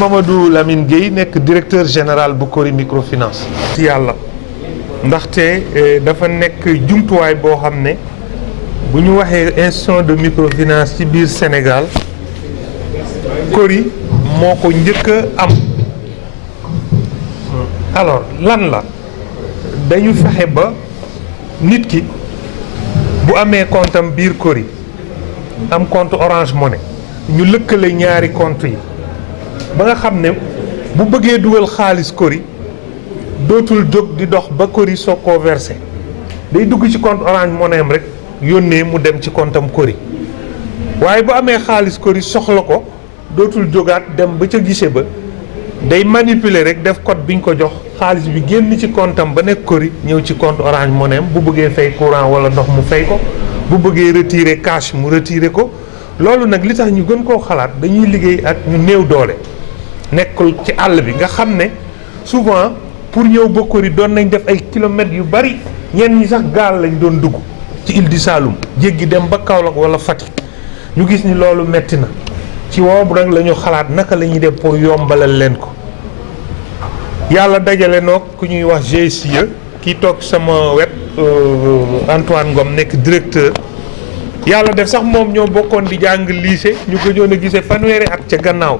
Mamadou Lamine Gueye nekk directeur général bu Cori microfinance. ci yàlla ndaxte dafa nekk jumtuwaay boo xam ne bu ñu waxee institution de microfinance ci biir Sénégal Cori moo ko njëkk a am. alors lan la dañu fexe ba nit ki bu amee compte am biir Cori am compte Orange Money ñu lëkkale ñaari compte yi ba nga xam ne bu bëggee dugal xaalis Cori dootul jóg di dox ba Cori soog koo versé day dugg ci compte Orange Money am rek yónnee mu dem ci compte am Cori waaye bu amee xaalis Cori soxla ko dootul jógaat dem ba ca guichet ba day manipuler rek def code biñ ko jox xaalis bi génn ci compte am ba nekk Cori ñëw ci compte Orange Money am bu bëggee fay courant wala ndox mu fay ko bu bëggee retirer cash mu retirer ko. loolu nag li tax ñu gën koo xalaat dañuy liggéey ak ñu néew doole nekkul ci àll bi nga xam ne souvent pour ñëw ba Cori doon nañ def ay kilomètres yu bari ñenn ñi sax gaal lañ doon dugg ci île du Saloum jéggi dem ba Kaolack wala Fatick ñu gis ni loolu metti na ci woowu nag la ñu xalaat naka la ñuy def pour yombalal leen ko yàlla dajale noog ku ñuy wax GCE kii toog sama wet Antoine Ngom nekk directeur yàlla def sax moom ñoo bokkoon di jàng lycée ñu gëjoon a gisee fanweeri at ca gannaaw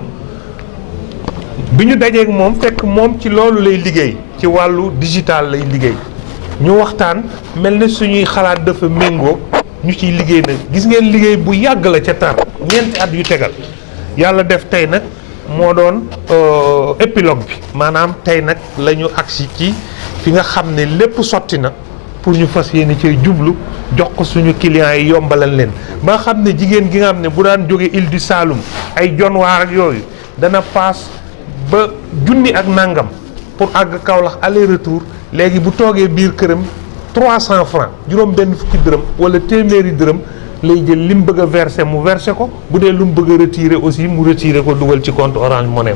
bi ñu dajeek moom fekk moom ci loolu lay liggéey ci wàllu digital lay liggéey ñu waxtaan mel ne suñuy xalaat dafa méngoo ñu ciy liggéey nag gis ngeen liggéey bu yàgg la ca tar ñeenti at yu tegal yàlla def tey nag moo doon épilogue bi maanaam tey nag la ñu agsi ci fi nga xam ne lépp sotti na pour ñu fas yéene cee jublu jox ko suñu clients yi yombalal leen ba nga xam ne jigéen gi nga xam ne bu daan jóge île du Saloum ay jonwaar ak yooyu dana paas ba junni ak nangam pour àgg Kaolack aller retour léegi bu toogee biir këram 300 francs juróom benn fukki dërëm wala téeméeri dërëm lay jël li mu bëgg a verser mu verser ko bu dee lu mu bëgg a retirer aussi mu retirer ko dugal ci compte Orange Money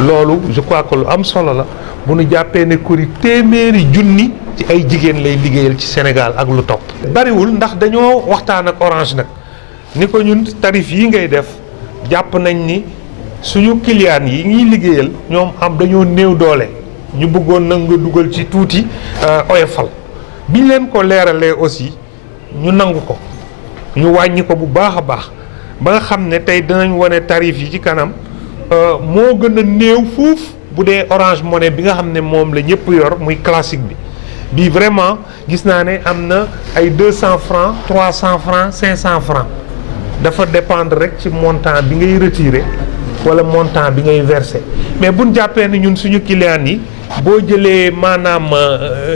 loolu je crois que lu am solo la bu nu jàppee ne Cori téeméeri junni ci ay jigéen lay liggéeyal ci Sénégal ak lu topp. bariwul ndax dañoo waxtaan ak Orange nag ni ko ñun tarif yi ngay def jàpp nañ ni suñu clients yi ñuy liggéeyal ñoom am dañoo néew doole ñu bëggoon nag nga dugal ci tuuti oyofal biñ leen ko leeralee aussi ñu nangu ko ñu wàññi ko bu baax a baax ba nga xam ne tey dinañ wane tarif yi ci kanam moo gën a néew fuuf bu dee Orange Money bi nga xam ne moom la ñëpp yor muy classique bi. bii vraiment gis naa ne am na ay 200 francs 300 francs 500 francs dafa dépendre rek ci montant bi ngay retirer wala montant bi ngay verser mais buñ jàppee ne ñun suñu clients yi boo jëlee maanaam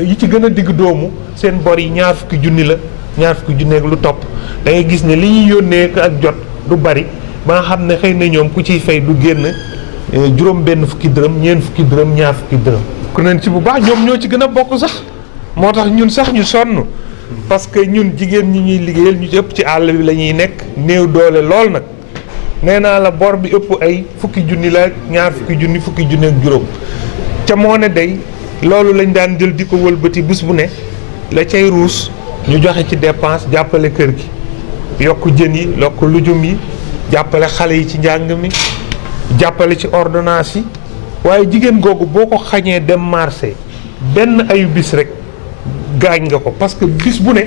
yi ci gën a digg doomu seen bor yi ñaar fukki junni la ñaar fukki junni ak lu topp da ngay gis ne li ñuy yónnee ak jot du bari ba nga xam ne xëy na ñoom ku ciy fay du génn juróom benn fukki dërëm ñeent fukki dërëm ñaar fukki dërëm ku neen ci bu baax ñoom ñoo ci gën a bokk sax moo tax ñun sax ñu sonn parce que ñun jigéen ñi ñuy liggéeyal ñu ci ëpp ci àll bi la ñuy nekk néew doole lool nag nee naa la bor bi ëpp ay fukki junni la ñaar fukki junni ak juróom ca moo ne day loolu lañ daan jël di ko wëlbati bés bu ne la cay ruus ñu joxe ci dépense jàppale kër gi yokk jën yi yokk lujum yi jàppale xale yi ci njàng mi jàppale ci ordonnance yi waaye jigéen googu boo ko xañee dem marché benn ayu bis rek gaañ nga ko parce que bis bu ne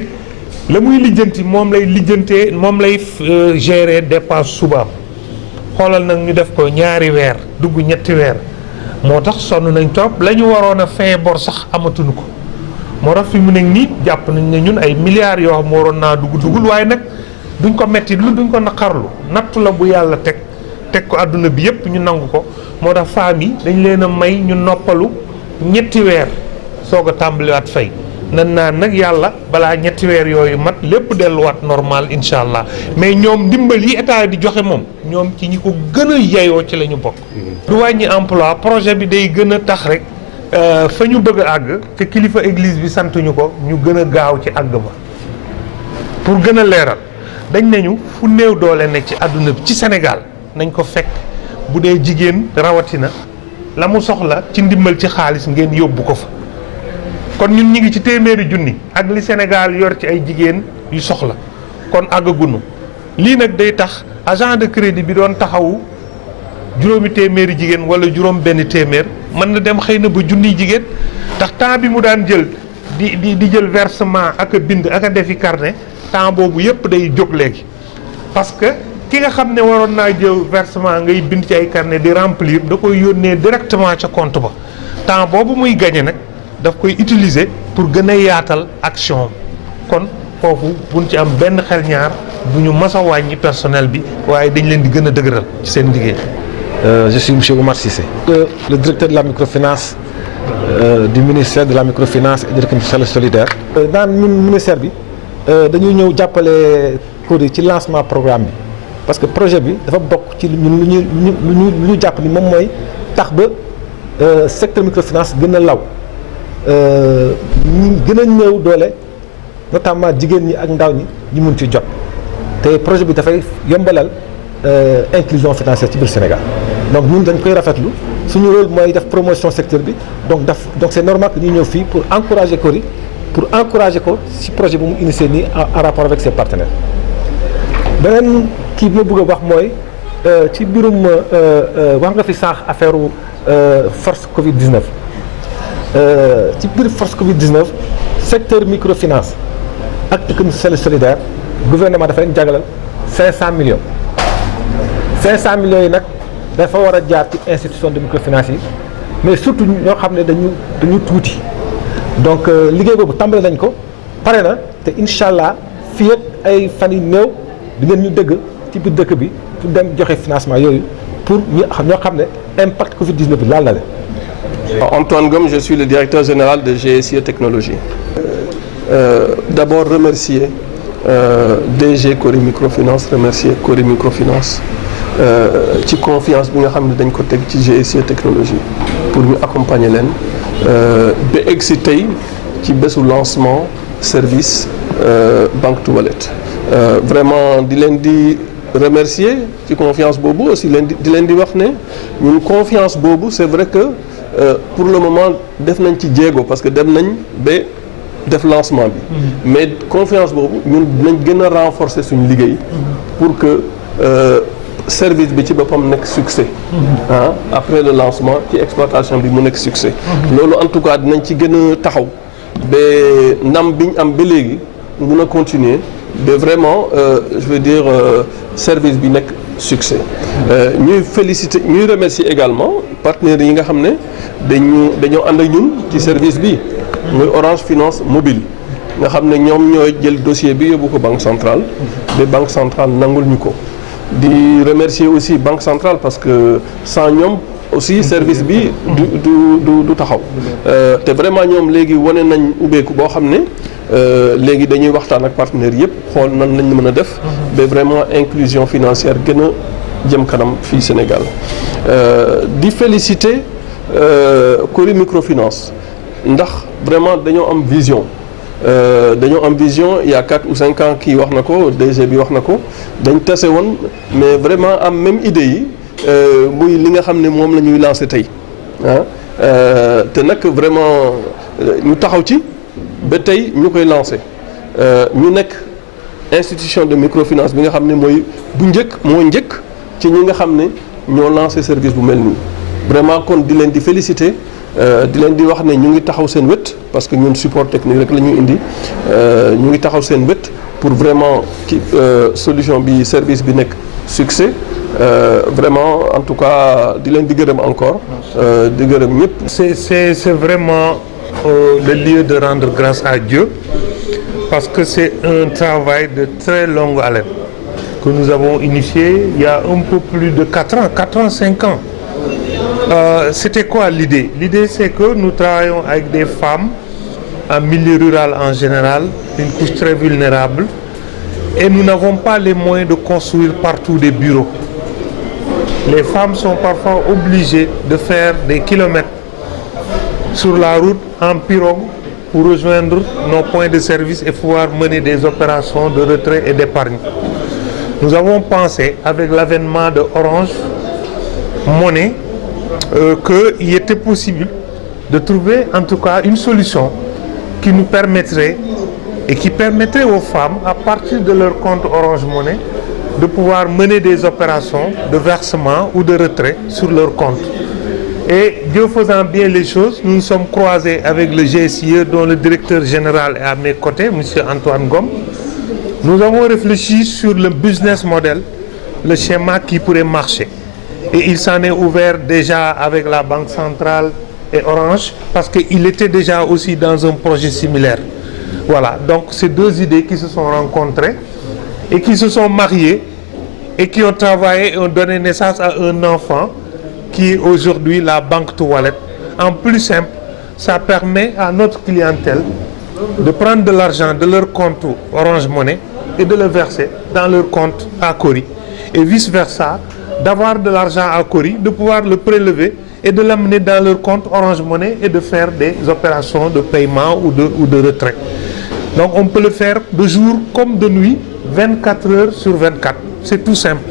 la muy lijjanti moom lay lijjantee moom lay gérer dépense subaam xoolal nag ñu def ko ñaari weer dugg ñetti weer moo tax sonn nañ trop la ñu waroon a fay bor sax amatuñu ko moo tax fi mu nekk nii jàpp nañ ne ñun ay milliards yoo xam waroon naa dugul waaye nag duñ ko metti lu duñ ko naqarlu nattu la bu yàlla teg ko àdduna bi yëpp ñu nangu ko moo tax femmes yi dañ leen a may ñu noppalu ñetti weer soog a tàmbaliwaat fay nan naan nag yàlla balaa ñetti weer yooyu mat lépp delluwaat normal incha allah mais ñoom ndimbal yi état di joxe moom ñoom ci ñi ko gën a yeyoo ci la ñu bokk. du wàññi emploi projet bi day gën a tax rek fa ñu bëgg a àgg te kilifa église bi santuñu ko ñu gën a gaaw ci àgg ba pour gën a leeral dañ nañu fu néew doole ne ci àdduna bi ci Sénégal nañ ko fekk bu dee jigéen rawatina la mu soxla ci ndimbal ci xaalis ngeen yóbbu ko fa. kon ñun ñi ngi ci téeméeri junni ak li Sénégal yor ci ay jigéen yu soxla kon àggagunu lii nag day tax agent de crédit bi doon taxawu juróomi téeméeri jigéen wala juróom benn téeméer mën na dem xëy na ba junniy jigéen ndax temps bi mu daan jël di jël versement ak a bind ak a defi carnet temps boobu yëpp day jóg léegi parce que ki nga xam ne waroon naa jël versement ngay bind ci ay carnet di remplir da koy yónnee directement ca compte ba temps boobu muy gagné nag daf koy utiliser pour gën a yaatal action kon foofu buñ ci am benn xel ñaar bu ñu mas a wàññi personnel bi waaye dañ leen di gën a dëgëral ci seen liggéey. Je suis monsieur Oumar Cissé, le directeur de la microfinance du ministère de la microfinance et de l'économie sociale et solidaire. Dans le ministère bi dañuy ñëw jàppale Cori ci lancement programme bi parce que projet bi dafa bokk ci ñun lu ñu jàpp ni moom mooy tax ba secteur microfinance gën a law ñu gën a ñëw doole notamment jigéen ñi ak ndaw ñi ñu mun ci jot te projet bi dafay yombalal inclusion financière ci biir Sénégal donc ñun dañ koy rafetlu suñu rôle mooy def promotion secteur bi donc c'est normal que ñu ñëw fii pour encourager Cori pour encourager ko ci projet bu mu initié nii en rapport avec ses partenaires. beneen kii bi ma bëgg a wax mooy ci biirum wax nga fi sànq affaire force Covid 19 ci biir force Covid 19 secteur microfinance ak économie sociale et solidaire gouvernement dafa leen jagleel 500 millions. 500 millions yi nag dafa war a jaar ci institution de microfinance yi mais surtout ñoo xam ne dañu tuuti donc liggéey boobu tàmbali nañ ko pare na te incha allah fii ak ay fan yu néew di ngeen ñu dëgg ci biir dëkk bi pour dem joxe financement yooyu pour ñoo xam ne impact Covid 19 bi laal na leen. Antoine Gomme, je suis le directeur général de GSIE Technologies. D'abord remercier DG Cori Microfinance, remercier Cori Microfinance ci confiance bi nga xam ne dañ ko teg ci GSIE Technologies pour ñu accompagner leen ba egg si tey ci bésu lancement service banque to wallet vraiment di leen di remercier ci confiance boobu aussi di leen di wax ne ñun confiance boobu c'est vrai que pour le moment def nañ ci jéego parce que dem nañ ba def lancement bi mais confiance boobu ñun dinañ gën a renforcer suñu liggéey pour que service bi ci boppam nekk succès après le lancement ci exploitation bi mu nekk succès loolu en tout cas dinañ ci gën a taxaw ba ndam biñ am ba léegi mun a continuer ba vraiment je veux dire service bi nekk succès ñuy féliciter ñuy remercier également partenaires yi nga xam ne dañoo ànd ak ñun ci service bi muy Orange Finance Mobile nga xam ne ñoom ñooy jël dossier bi yóbbu ko banque centrale ba banque centrale nangul ñu ko di remercier aussi banque centrale parce que sans ñoom aussi service bi du taxaw te vraiment ñoom léegi wane nañ ubbeeku boo xam ne léegi dañuy waxtaan ak partenaires yëpp xool nan lañ mën a def ba vraiment inclusion financière gën a jëm kanam fii Sénégal di féliciter Cori Microfinance ndax vraiment dañoo am vision il y a 4 ou 5 ans kii wax na ko DG bi wax na ko dañ tase woon mais vraiment am même idée yi muy li nga xam ne moom la ñuy lancer tey te nag vraiment ñu taxaw ci ba tey ñu koy lancer ñu nekk institution de microfinance bi nga xam ne mooy moo njëkk ci ñi nga xam ne ñoo lancer service bu mel nii vraiment kon di leen di féliciter di leen di wax ne ñu ngi taxaw seen wet parce que ñun support technique rek la ñuy indi ñu ngi taxaw seen wet pour vraiment solution bi service bi nekk succès vraiment en tout cas di leen di gërëm encore di gërëm ñëpp. C'est vraiment le lieu de rendre grâce à Dieu parce que c'est un travail de très longue haleine que nous avons initié il y a un peu plus de 4 ans, 5 ans. C'était quoi l'idée? L'idée, c'est que nous travaillons avec des femmes en milieu rural en général, une couche très vulnérable, et nous n'avons pas les moyens de construire partout des bureaux. Les femmes sont parfois obligées de faire des kilomètres sur la route en pirogue pour rejoindre nos points de service et pouvoir mener des opérations de retrait et d'épargne. Nous avons pensé, avec l'avènement de Orange Money, qu'il était possible de trouver en tout cas une solution qui nous permettrait et qui permettrait aux femmes, à partir de leur compte Orange Money, de pouvoir mener des opérations de versement ou de retrait sur leur compte. Et Dieu faisant bien les choses, nous nous sommes croisés avec le GSIE dont le directeur général est à mes côtés, M. Antoine Ngom. Nous avons réfléchi sur le business model, le schéma qui pourrait marcher. Et il s'en est ouvert déjà avec la Banque centrale et Orange parce qu'il était déjà aussi dans un projet similaire. Voilà, donc ces deux idées qui se sont rencontrées et qui se sont mariées et qui ont travaillé et ont donné naissance à un enfant qui est aujourd'hui la banque to wallet. En plus simple, ça permet à notre clientèle de prendre de l'argent de leur compte Orange Money et de le verser dans leur compte à Cori. Et vice-versa, d'avoir de l'argent à Cori, de pouvoir le prélever et de l'amener dans leur compte Orange Money et de faire des opérations de paiement ou de retrait. Donc on peut le faire de jour comme de nuit, 24 heures sur 24. C'est tout simple.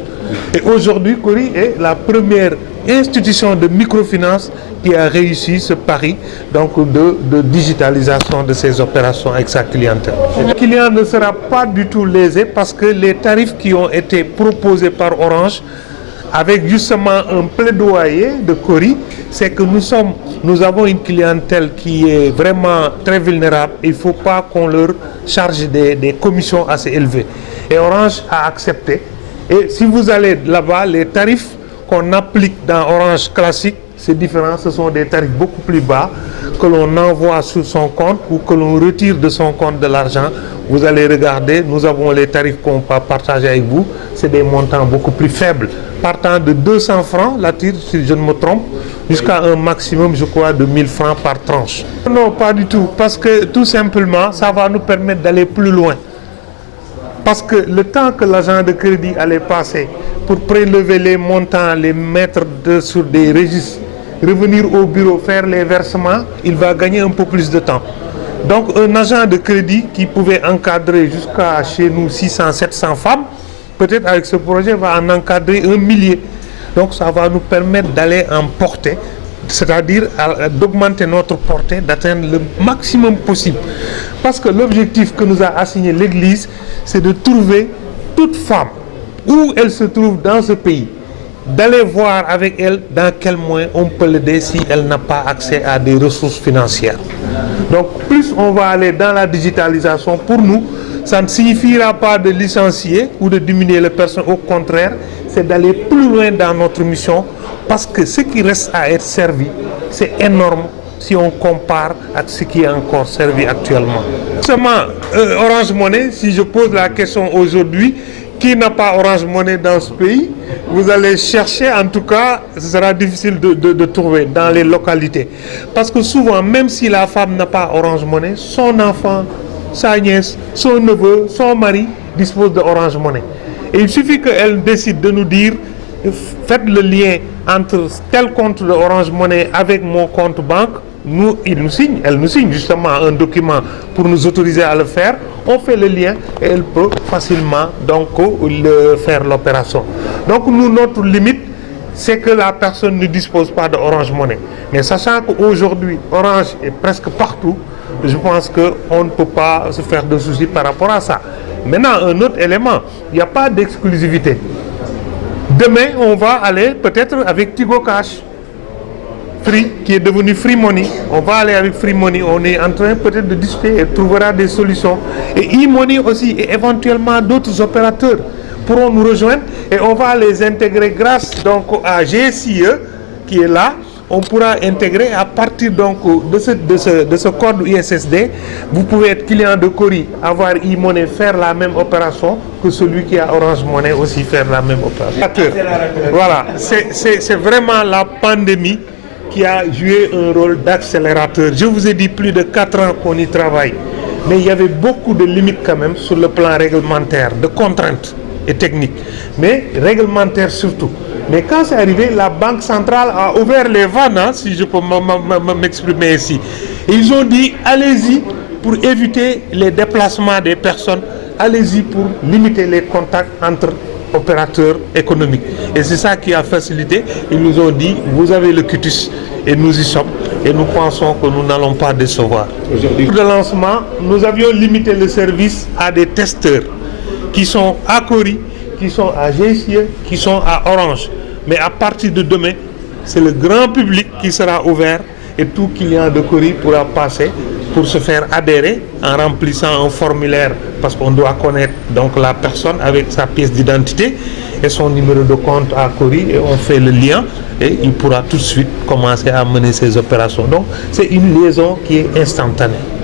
Et aujourd'hui, Cori est la première institution de microfinance qui a réussi ce pari donc de digitalisation de ses opérations avec sa clientèle. Le client ne sera pas du tout lésé parce que les tarifs qui ont été proposés par Orange avec justement un plaidoyer de Cori, c'est que nous avons une clientèle qui est vraiment très vulnérable. Il ne faut pas qu'on leur charge des commissions assez élevées. Et Orange a accepté. Et si vous allez là-bas, les tarifs qu'on applique dans Orange classique, c'est différent. Ce sont des tarifs beaucoup plus bas que l'on envoie sur son compte ou que l'on retire de son compte de l'argent. Vous allez regarder, nous avons les tarifs qu'on peut partager avec vous. C'est des montants beaucoup plus faibles. Partant de 200 francs, la tire, si je ne me trompe, jusqu'à un maximum, je crois, de 1000 francs par tranche. Non, pas du tout. Parce que tout simplement, ça va nous permettre d'aller plus loin. Parce que le temps que l'agent de crédit allait passer pour prélever les montants, les mettre sur des registres, revenir au bureau, faire les versements, il va gagner un peu plus de temps. Donc un agent de crédit qui pouvait encadrer jusqu'à chez nous 600, 700 femmes, peut-être avec ce projet va en encadrer 1 millier. Donc ça va nous permettre d'aller en portée, c'est-à-dire d'augmenter notre portée, d'atteindre le maximum possible. Parce que l'objectif que nous a assigné l'Église, c'est de trouver toute femme, où elle se trouve dans ce pays, d'aller voir avec elle dans quel moyen on peut l'aider si elle n'a pas accès à des ressources financières. Donc plus on va aller dans la digitalisation, pour nous, ça ne signifiera pas de licencier ou de diminuer les personnes. Au contraire, c'est d'aller plus loin dans notre mission parce que ce qui reste à être servi, c'est énorme si on compare à ce qui est encore servi actuellement. Seulement, Orange Money, si je pose la question aujourd'hui, qui n'a pas Orange Money dans ce pays, vous allez chercher, en tout cas, ce sera difficile de trouver dans les localités. Parce que souvent, même si la femme n'a pas Orange Money, son enfant, sa nièce, son neveu, son mari dispose de Orange Money. Et il suffit qu'elle décide de nous dire, faites le lien entre tel compte de Orange Money avec mon compte banque. Elle nous signe justement un document pour nous autoriser à le faire. On fait le lien et elle peut facilement donc faire l'opération. Donc nous, notre limite, c'est que la personne ne dispose pas de Orange Money. Mais sachant qu'aujourd'hui, Orange est presque partout, je pense qu'on ne peut pas se faire de soucis par rapport à ça. Maintenant, un autre élément, il n'y a pas d'exclusivité. Demain, on va aller peut-être avec Tigo Cash. Free, qui est devenu Free Money. On va aller avec Free Money. On est en train peut-être de discuter et trouvera des solutions. Et e-money aussi, et éventuellement d'autres opérateurs pourront nous rejoindre. Et on va les intégrer grâce donc à GSIE qui est là. On pourra intégrer à partir donc de ce code USSD. Vous pouvez être client de Cori, avoir e-money, faire la même opération que celui qui a Orange Money aussi faire la même opération. Voilà, c'est vraiment la pandémie qui a joué un rôle d'accélérateur. Je vous ai dit plus de 4 ans qu'on y travaille. Mais il y avait beaucoup de limites quand même sur le plan réglementaire, de contraintes et techniques. Mais réglementaire surtout. Mais quand c'est arrivé, la Banque centrale a ouvert les vannes, si je peux m'exprimer ici. Et ils ont dit, allez-y pour éviter les déplacements des personnes, allez-y pour limiter les contacts entre opérateurs économiques. Et c'est ça qui a facilité. Ils nous ont dit, vous avez le quitus et nous y sommes. Et nous pensons que nous n'allons pas décevoir. Aujourd'hui, pour le lancement, nous avions limité le service à des testeurs qui sont à Cori, qui sont à GCE, qui sont à Orange. Mais à partir de demain, c'est le grand public qui sera ouvert et tout client de Cori pourra passer pour se faire adhérer en remplissant un formulaire parce qu'on doit connaître donc la personne avec sa pièce d'identité et son numéro de compte à Cori et on fait le lien et il pourra tout de suite commencer à mener ses opérations. Donc c'est une liaison qui est instantanée.